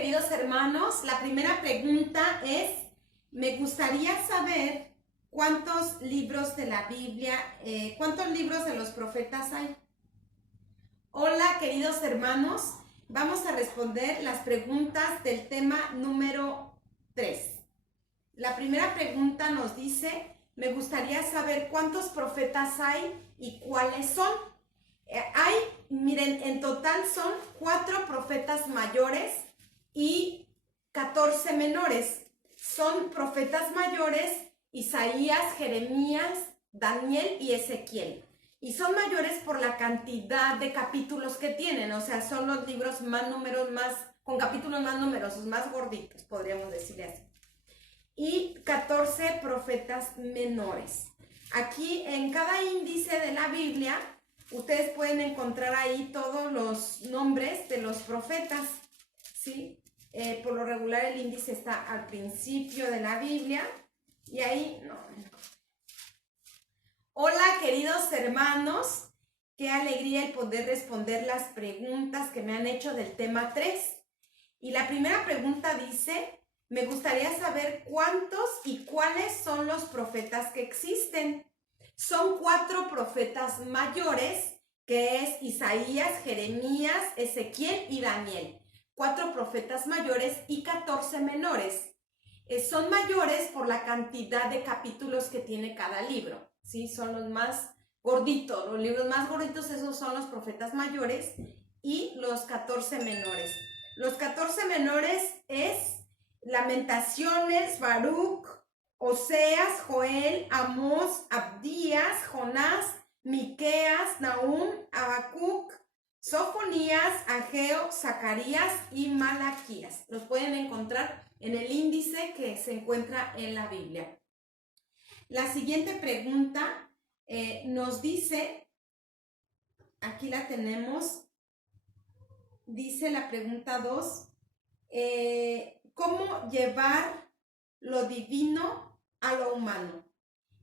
queridos hermanos. La primera pregunta es, me gustaría saber cuántos libros de la Biblia, cuántos libros de los profetas hay. Hola, queridos hermanos. Vamos a responder las preguntas del tema número 3. La primera pregunta nos dice, me gustaría saber cuántos profetas hay y cuáles son. Miren, en total son 4 profetas mayores y 14 menores. Son profetas mayores Isaías, Jeremías, Daniel y Ezequiel. Y son mayores por la cantidad de capítulos que tienen, o sea, son los libros con capítulos más numerosos, más gorditos, podríamos decirle así. Y 14 profetas menores. Aquí en cada índice de la Biblia, ustedes pueden encontrar ahí todos los nombres de los profetas, ¿sí? Por lo regular el índice está al principio de la Biblia y ahí no. Hola, queridos hermanos, qué alegría el poder responder las preguntas que me han hecho del tema 3. Y la primera pregunta dice, me gustaría saber cuántos y cuáles son los profetas que existen. Son 4 profetas mayores, que es Isaías, Jeremías, Ezequiel y Daniel. 4 profetas mayores y 14 menores. Son mayores por la cantidad de capítulos que tiene cada libro, ¿sí? Son los más gorditos, los libros más gorditos, esos son los profetas mayores y los 14 menores. Los 14 menores es Lamentaciones, Baruch, Oseas, Joel, Amós, Abdías, Jonás, Miqueas, Nahum, Habacuc, Sofonías, Ageo, Zacarías y Malaquías. Los pueden encontrar en el índice que se encuentra en la Biblia. La siguiente pregunta nos dice, aquí la tenemos, dice la pregunta 2, ¿cómo llevar lo divino a lo humano?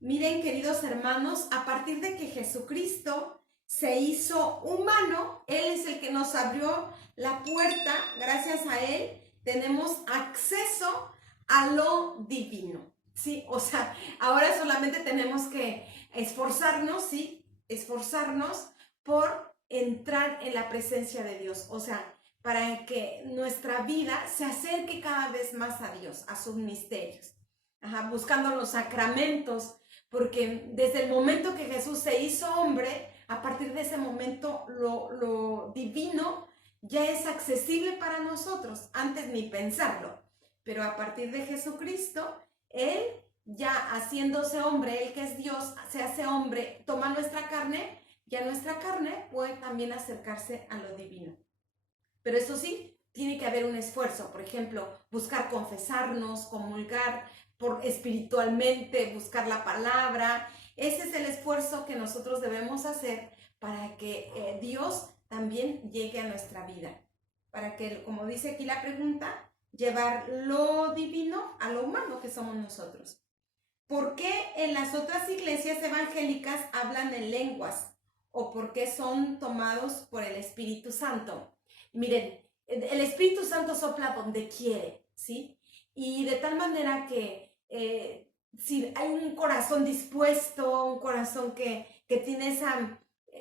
Miren, queridos hermanos, a partir de que Jesucristo se hizo humano, Él es el que nos abrió la puerta. Gracias a Él tenemos acceso a lo divino, ¿sí? O sea, ahora solamente tenemos que esforzarnos, ¿sí? Esforzarnos por entrar en la presencia de Dios, o sea, para que nuestra vida se acerque cada vez más a Dios, a sus misterios. Buscando los sacramentos, porque desde el momento que Jesús se hizo hombre, a partir de ese momento lo divino ya es accesible para nosotros, antes ni pensarlo, pero a partir de Jesucristo, Él ya haciéndose hombre, Él que es Dios, se hace hombre, toma nuestra carne, ya nuestra carne puede también acercarse a lo divino. Pero eso sí, tiene que haber un esfuerzo, por ejemplo, buscar confesarnos, comulgar espiritualmente, buscar la palabra. Ese es el esfuerzo que nosotros debemos hacer para que Dios también llegue a nuestra vida. Para que, como dice aquí la pregunta, llevar lo divino a lo humano que somos nosotros. ¿Por qué en las otras iglesias evangélicas hablan en lenguas? ¿O por qué son tomados por el Espíritu Santo? Miren, el Espíritu Santo sopla donde quiere, ¿sí? Y de tal manera que si hay un corazón dispuesto, un corazón que tiene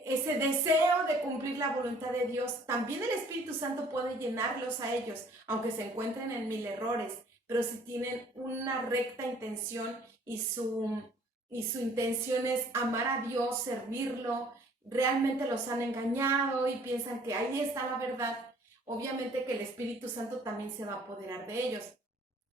ese deseo de cumplir la voluntad de Dios, también el Espíritu Santo puede llenarlos a ellos, aunque se encuentren en 1000 errores, pero si tienen una recta intención y su intención es amar a Dios, servirlo, realmente los han engañado y piensan que ahí está la verdad, obviamente que el Espíritu Santo también se va a apoderar de ellos.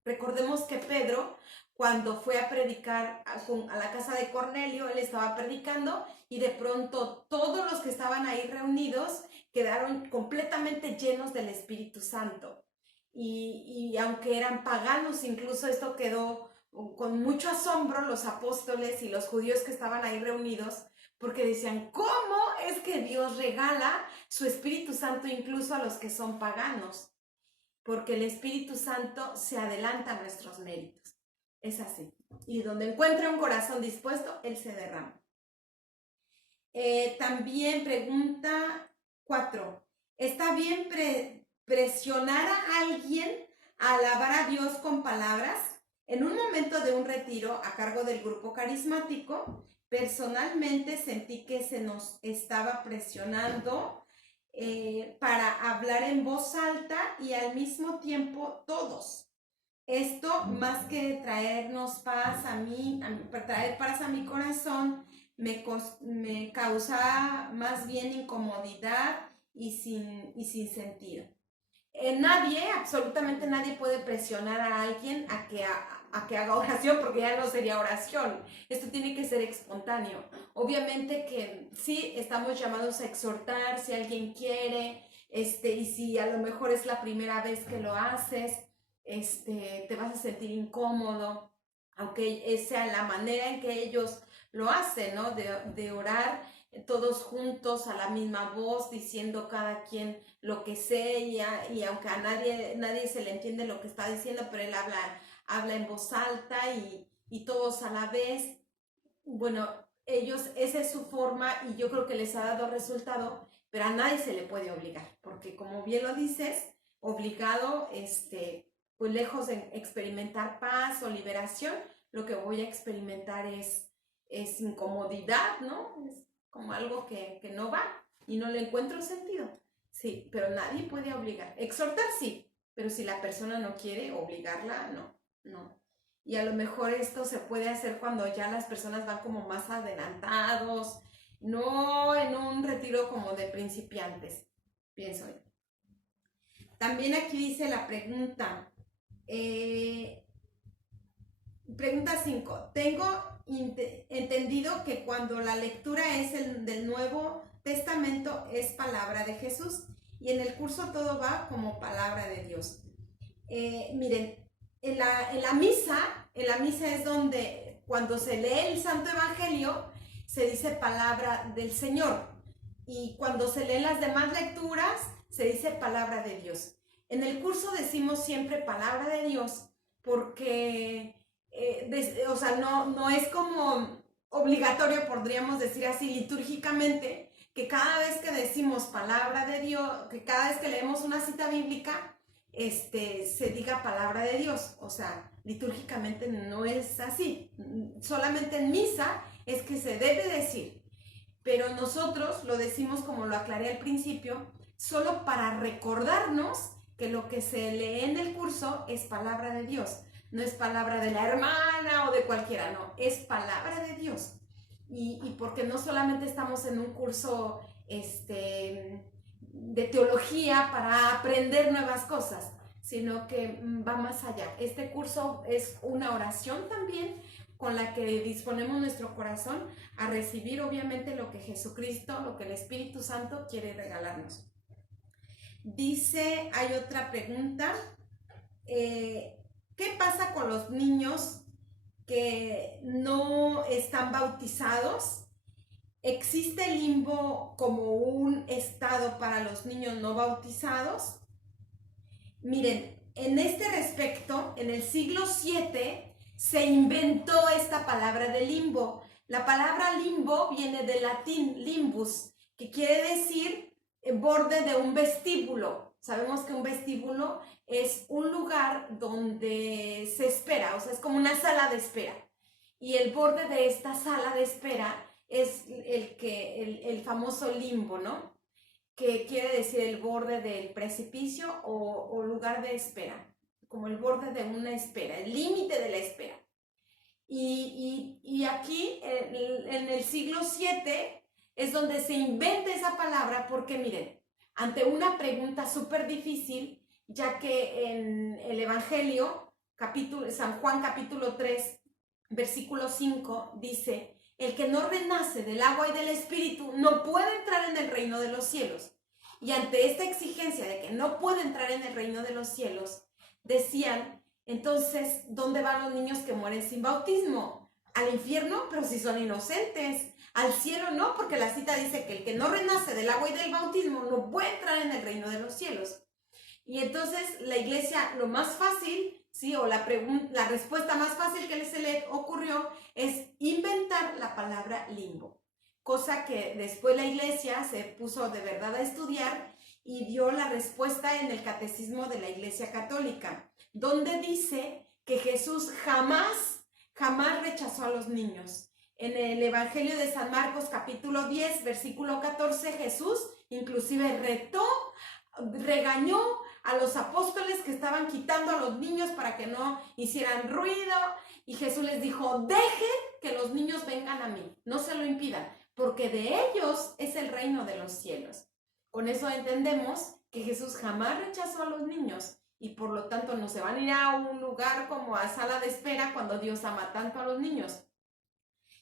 Recordemos que Pedro, cuando fue a predicar a la casa de Cornelio, él estaba predicando y de pronto todos los que estaban ahí reunidos quedaron completamente llenos del Espíritu Santo. Y aunque eran paganos, incluso esto quedó con mucho asombro los apóstoles y los judíos que estaban ahí reunidos, porque decían, ¿cómo es que Dios regala su Espíritu Santo incluso a los que son paganos? Porque el Espíritu Santo se adelanta a nuestros méritos. Es así. Y donde encuentra un corazón dispuesto, Él se derrama. También pregunta 4. ¿Está bien presionar a alguien a alabar a Dios con palabras. En un momento de un retiro a cargo del grupo carismático, personalmente sentí que se nos estaba presionando para hablar en voz alta y al mismo tiempo todos. Esto, más que traernos paz traer paz a mi corazón, me causa más bien incomodidad y sin sentido. Nadie, absolutamente nadie puede presionar a alguien a que haga oración, porque ya no sería oración. Esto tiene que ser espontáneo. Obviamente que sí, estamos llamados a exhortar si alguien quiere, y si a lo mejor es la primera vez que lo haces, te vas a sentir incómodo, aunque sea la manera en que ellos lo hacen, ¿no? De orar todos juntos a la misma voz, diciendo cada quien lo que sé, y aunque a nadie se le entiende lo que está diciendo, pero él habla en voz alta y todos a la vez. Bueno, ellos, esa es su forma y yo creo que les ha dado resultado, pero a nadie se le puede obligar, porque como bien lo dices, obligado, pues lejos de experimentar paz o liberación, lo que voy a experimentar es incomodidad, ¿no? Es como algo que no va y no le encuentro sentido. Sí, pero nadie puede obligar. Exhortar sí, pero si la persona no quiere, obligarla, no. Y a lo mejor esto se puede hacer cuando ya las personas van como más adelantados, no en un retiro como de principiantes, pienso yo. También aquí dice la pregunta, pregunta 5. Tengo entendido que cuando la lectura es del Nuevo Testamento es palabra de Jesús y en el curso todo va como palabra de Dios. Miren, en la misa es donde cuando se lee el Santo Evangelio se dice palabra del Señor y cuando se leen las demás lecturas se dice palabra de Dios. En el curso decimos siempre palabra de Dios porque o sea, no es como obligatorio, podríamos decir así litúrgicamente, que cada vez que decimos palabra de Dios, que cada vez que leemos una cita bíblica, se diga palabra de Dios. O sea, litúrgicamente no es así. Solamente en misa es que se debe decir. Pero nosotros lo decimos, como lo aclaré al principio, solo para recordarnos que lo que se lee en el curso es palabra de Dios. No es palabra de la hermana o de cualquiera, no, es palabra de Dios. Y porque no solamente estamos en un curso de teología para aprender nuevas cosas, sino que va más allá. Este curso es una oración también con la que disponemos nuestro corazón a recibir obviamente lo que Jesucristo, lo que el Espíritu Santo quiere regalarnos. Dice, hay otra pregunta, ¿qué pasa con los niños que no están bautizados? ¿Existe el limbo como un estado para los niños no bautizados? Miren, en este respecto, en el siglo VII se inventó esta palabra de limbo. La palabra limbo viene del latín limbus, que quiere decir borde de un vestíbulo. Sabemos que un vestíbulo es un lugar donde se espera, o sea, es como una sala de espera. Y el borde de esta sala de espera es el famoso limbo, ¿no? Que quiere decir el borde del precipicio o lugar de espera, como el borde de una espera, el límite de la espera. Y aquí, en el siglo VII, es donde se inventa esa palabra porque, miren, ante una pregunta súper difícil, ya que en el Evangelio, San Juan capítulo 3, versículo 5, dice: el que no renace del agua y del espíritu no puede entrar en el reino de los cielos. Y ante esta exigencia de que no puede entrar en el reino de los cielos, decían, entonces, ¿dónde van los niños que mueren sin bautismo? Al infierno, pero si son inocentes. Al cielo no, porque la cita dice que el que no renace del agua y del bautismo no puede entrar en el reino de los cielos. Y entonces la iglesia, lo más fácil, ¿sí? O la respuesta más fácil que se le ocurrió es inventar la palabra limbo. Cosa que después la iglesia se puso de verdad a estudiar y dio la respuesta en el Catecismo de la Iglesia Católica, donde dice que Jesús jamás rechazó a los niños. En el Evangelio de San Marcos, capítulo 10, versículo 14, Jesús inclusive regañó a los apóstoles que estaban quitando a los niños para que no hicieran ruido, y Jesús les dijo: dejen que los niños vengan a mí, no se lo impidan, porque de ellos es el reino de los cielos. Con eso entendemos que Jesús jamás rechazó a los niños, y por lo tanto no se van a ir a un lugar como a sala de espera cuando Dios ama tanto a los niños.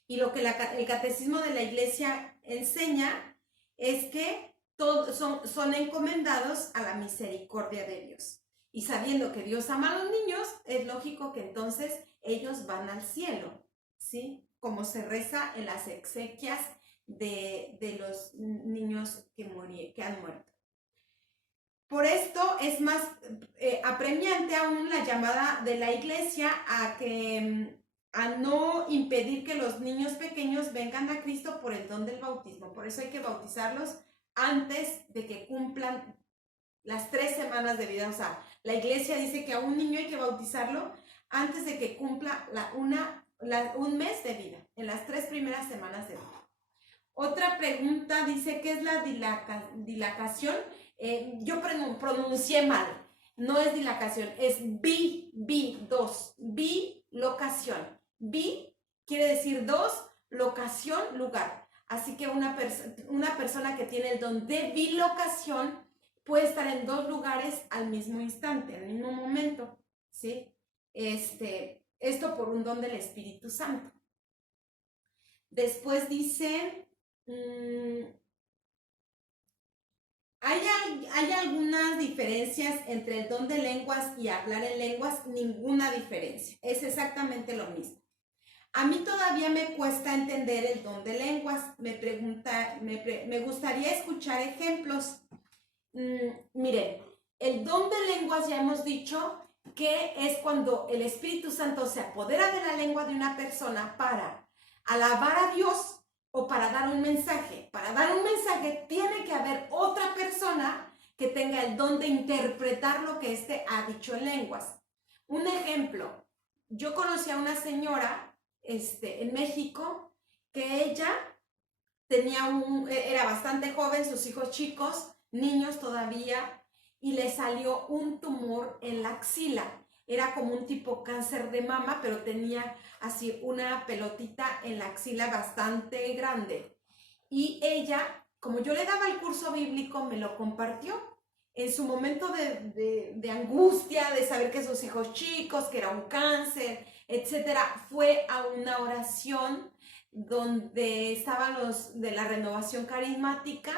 Y lo que el Catecismo de la Iglesia enseña es que todos son encomendados a la misericordia de Dios. Y sabiendo que Dios ama a los niños, es lógico que entonces ellos van al cielo, ¿sí? Como se reza en las exequias de los niños que han muerto. Por esto es más apremiante aún la llamada de la Iglesia a no impedir que los niños pequeños vengan a Cristo por el don del bautismo. Por eso hay que bautizarlos antes de que cumplan las 3 semanas de vida. O sea, la Iglesia dice que a un niño hay que bautizarlo antes de que cumpla un mes de vida, en las 3 primeras semanas de vida. Otra pregunta dice: ¿qué es la dilacación? Yo pronuncié mal. No es dilacación, es bilocación. Bi quiere decir 2, locación, lugar. Así que una persona que tiene el don de bilocación puede estar en 2 lugares al mismo instante, al mismo momento, ¿sí? Esto por un don del Espíritu Santo. Después dice... ¿Hay algunas diferencias entre el don de lenguas y hablar en lenguas? Ninguna diferencia, es exactamente lo mismo. A mí todavía me cuesta entender el don de lenguas. Me gustaría escuchar ejemplos. Miren, el don de lenguas ya hemos dicho que es cuando el Espíritu Santo se apodera de la lengua de una persona para alabar a Dios o para dar un mensaje. Para dar un mensaje tiene que haber otra persona que tenga el don de interpretar lo que éste ha dicho en lenguas. Un ejemplo: yo conocí a una señora en México que ella era bastante joven, sus hijos chicos, niños todavía, y le salió un tumor en la axila. Era como un tipo cáncer de mama, pero tenía así una pelotita en la axila bastante grande. Y ella, como yo le daba el curso bíblico, me lo compartió. En su momento de angustia, de saber que sus hijos chicos, que era un cáncer, etcétera, fue a una oración donde estaban los de la Renovación Carismática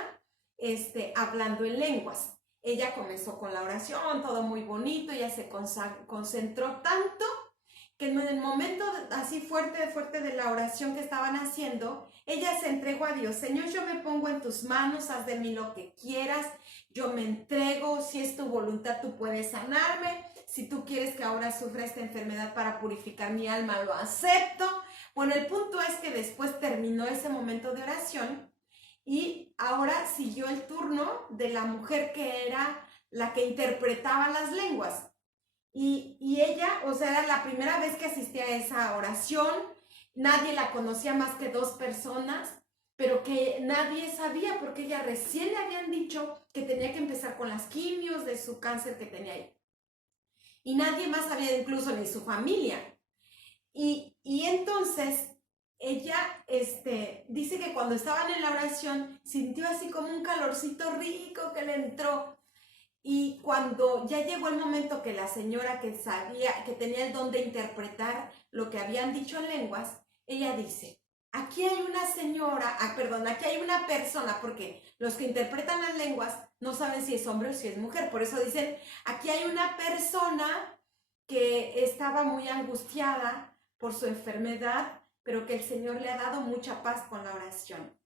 hablando en lenguas. Ella comenzó con la oración, todo muy bonito, ella se concentró tanto que en el momento así fuerte de la oración que estaban haciendo, ella se entregó a Dios. Señor, yo me pongo en tus manos, haz de mí lo que quieras, yo me entrego, si es tu voluntad tú puedes sanarme, si tú quieres que ahora sufra esta enfermedad para purificar mi alma, lo acepto. Bueno, el punto es que después terminó ese momento de oración y ahora siguió el turno de la mujer que era la que interpretaba las lenguas. Y ella, o sea, era la primera vez que asistía a esa oración, nadie la conocía más que 2 personas, pero que nadie sabía porque ella recién le habían dicho que tenía que empezar con las quimios de su cáncer que tenía ahí. Y nadie más sabía, incluso ni su familia. Y entonces ella dice que cuando estaban en la oración sintió así como un calorcito rico que le entró. Y cuando ya llegó el momento que la señora que sabía, que tenía el don de interpretar lo que habían dicho en lenguas, ella dice: aquí hay una señora, aquí hay una persona, porque los que interpretan las lenguas no saben si es hombre o si es mujer, por eso dicen: aquí hay una persona que estaba muy angustiada por su enfermedad, pero que el Señor le ha dado mucha paz con la oración.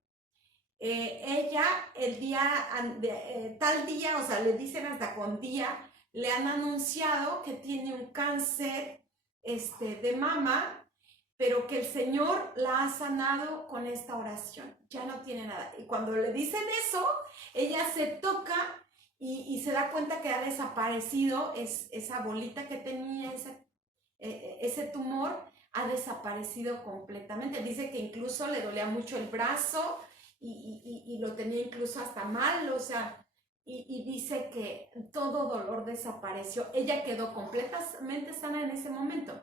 Ella el día, tal día, o sea, le dicen hasta con día, le han anunciado que tiene un cáncer de mama, pero que el Señor la ha sanado con esta oración, ya no tiene nada. Y cuando le dicen eso, ella se toca y se da cuenta que ha desaparecido esa bolita que tenía, ese tumor ha desaparecido completamente. Dice que incluso le dolía mucho el brazo y lo tenía incluso hasta mal, o sea, y dice que todo dolor desapareció. Ella quedó completamente sana en ese momento.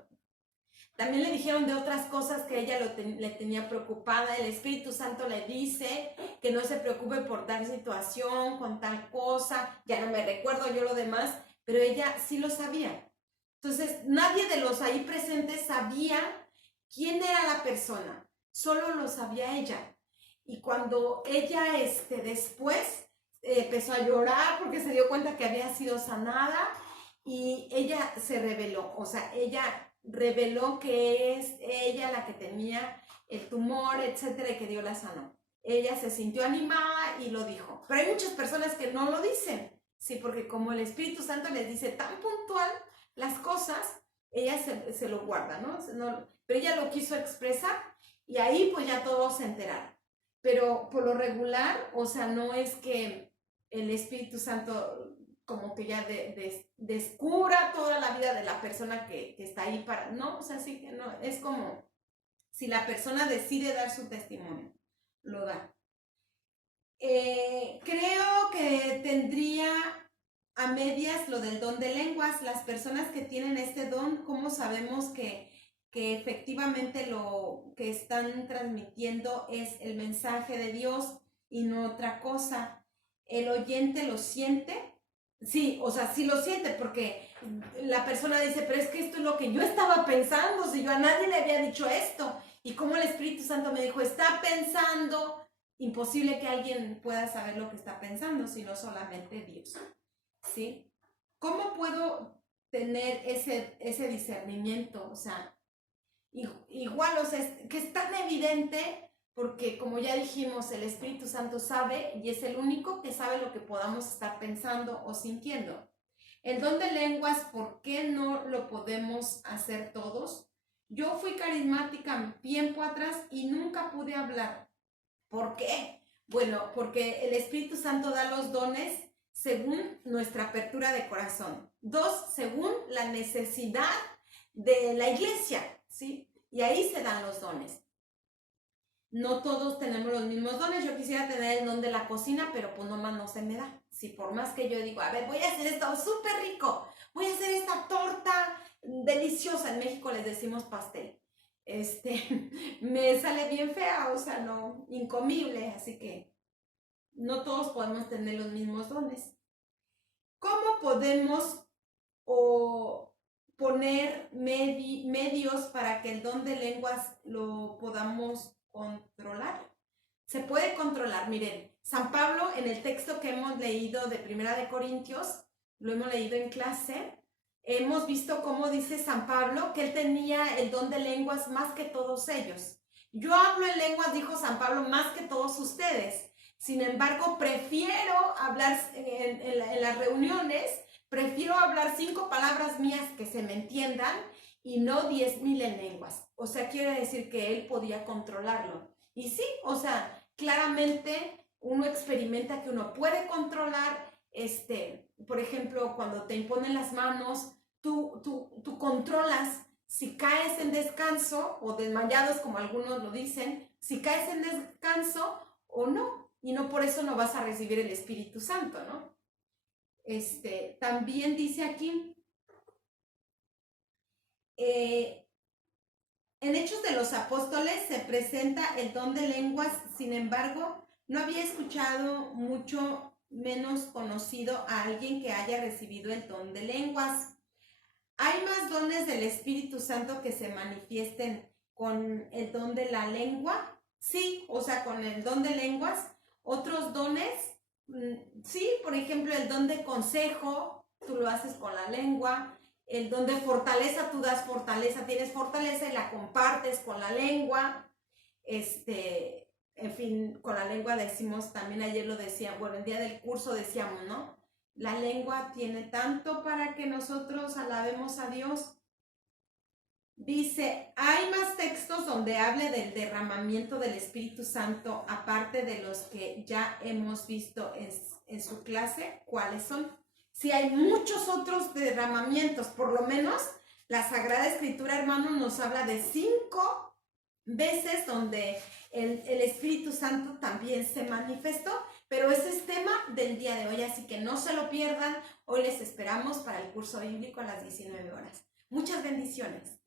También le dijeron de otras cosas que ella le tenía preocupada. El Espíritu Santo le dice que no se preocupe por tal situación, con tal cosa. Ya no me recuerdo yo lo demás, pero ella sí lo sabía. Entonces, nadie de los ahí presentes sabía quién era la persona. Solo lo sabía ella. Y cuando ella después empezó a llorar porque se dio cuenta que había sido sanada y ella se reveló, o sea, ella reveló que es ella la que tenía el tumor, etcétera, y que Dios la sanó. Ella se sintió animada y lo dijo. Pero hay muchas personas que no lo dicen, sí, porque como el Espíritu Santo les dice tan puntual las cosas, ella se lo guarda, ¿no? Pero ella lo quiso expresar y ahí pues ya todos se enteraron. Pero por lo regular, o sea, no es que el Espíritu Santo como que ya descubra toda la vida de la persona que está ahí para, no, o sea, sí que no, es como si la persona decide dar su testimonio, lo da. Creo que tendría a medias lo del don de lenguas. Las personas que tienen este don, ¿cómo sabemos que efectivamente lo que están transmitiendo es el mensaje de Dios y no otra cosa? ¿El oyente lo siente? Sí, o sea, sí lo siente porque la persona dice, pero es que esto es lo que yo estaba pensando, si yo a nadie le había dicho esto. Y como el Espíritu Santo me dijo, está pensando, imposible que alguien pueda saber lo que está pensando, sino solamente Dios. ¿Sí? ¿Cómo puedo tener ese discernimiento? O sea, igual, o sea, que es tan evidente porque como ya dijimos, el Espíritu Santo sabe y es el único que sabe lo que podamos estar pensando o sintiendo. El don de lenguas, ¿por qué no lo podemos hacer todos? Yo fui carismática tiempo atrás y nunca pude hablar. ¿Por qué? Bueno, porque el Espíritu Santo da los dones según nuestra apertura de corazón. 2, según la necesidad de la iglesia, ¿sí? Y ahí se dan los dones. No todos tenemos los mismos dones. Yo quisiera tener el don de la cocina, pero pues nomás no se me da. Si por más que yo digo, a ver, voy a hacer esto súper rico, voy a hacer esta torta deliciosa. En México les decimos pastel. Me sale bien fea, o sea, no, incomible, así que no todos podemos tener los mismos dones. ¿Cómo podemos poner medios para que el don de lenguas lo podamos controlar? Se puede controlar, miren, San Pablo en el texto que hemos leído de Primera de Corintios, lo hemos leído en clase, hemos visto cómo dice San Pablo que él tenía el don de lenguas más que todos ellos. Yo hablo en lenguas, dijo San Pablo, más que todos ustedes. Sin embargo, prefiero hablar en las reuniones, prefiero hablar 5 palabras mías que se me entiendan y no 10,000 en lenguas. O sea, quiere decir que él podía controlarlo. Y sí, o sea, claramente uno experimenta que uno puede controlar, por ejemplo, cuando te imponen las manos, tú controlas si caes en descanso o desmayados, como algunos lo dicen, si caes en descanso o no. Y no por eso no vas a recibir el Espíritu Santo, ¿no? También dice aquí, en Hechos de los Apóstoles se presenta el don de lenguas, sin embargo, no había escuchado, mucho menos conocido a alguien que haya recibido el don de lenguas. ¿Hay más dones del Espíritu Santo que se manifiesten con el don de la lengua? Sí, o sea, con el don de lenguas. Otros dones, sí, por ejemplo, el don de consejo, tú lo haces con la lengua. El don de fortaleza, tú das fortaleza, tienes fortaleza y la compartes con la lengua. En fin, con la lengua decimos, también ayer lo decía, bueno, el día del curso decíamos, ¿no? La lengua tiene tanto para que nosotros alabemos a Dios. Dice, hay más textos donde hable del derramamiento del Espíritu Santo, aparte de los que ya hemos visto en su clase cuáles son. Si hay muchos otros derramamientos, por lo menos la Sagrada Escritura, hermanos, nos habla de 5 veces donde el Espíritu Santo también se manifestó, pero ese es tema del día de hoy, así que no se lo pierdan. Hoy les esperamos para el curso bíblico a las 19 horas. Muchas bendiciones.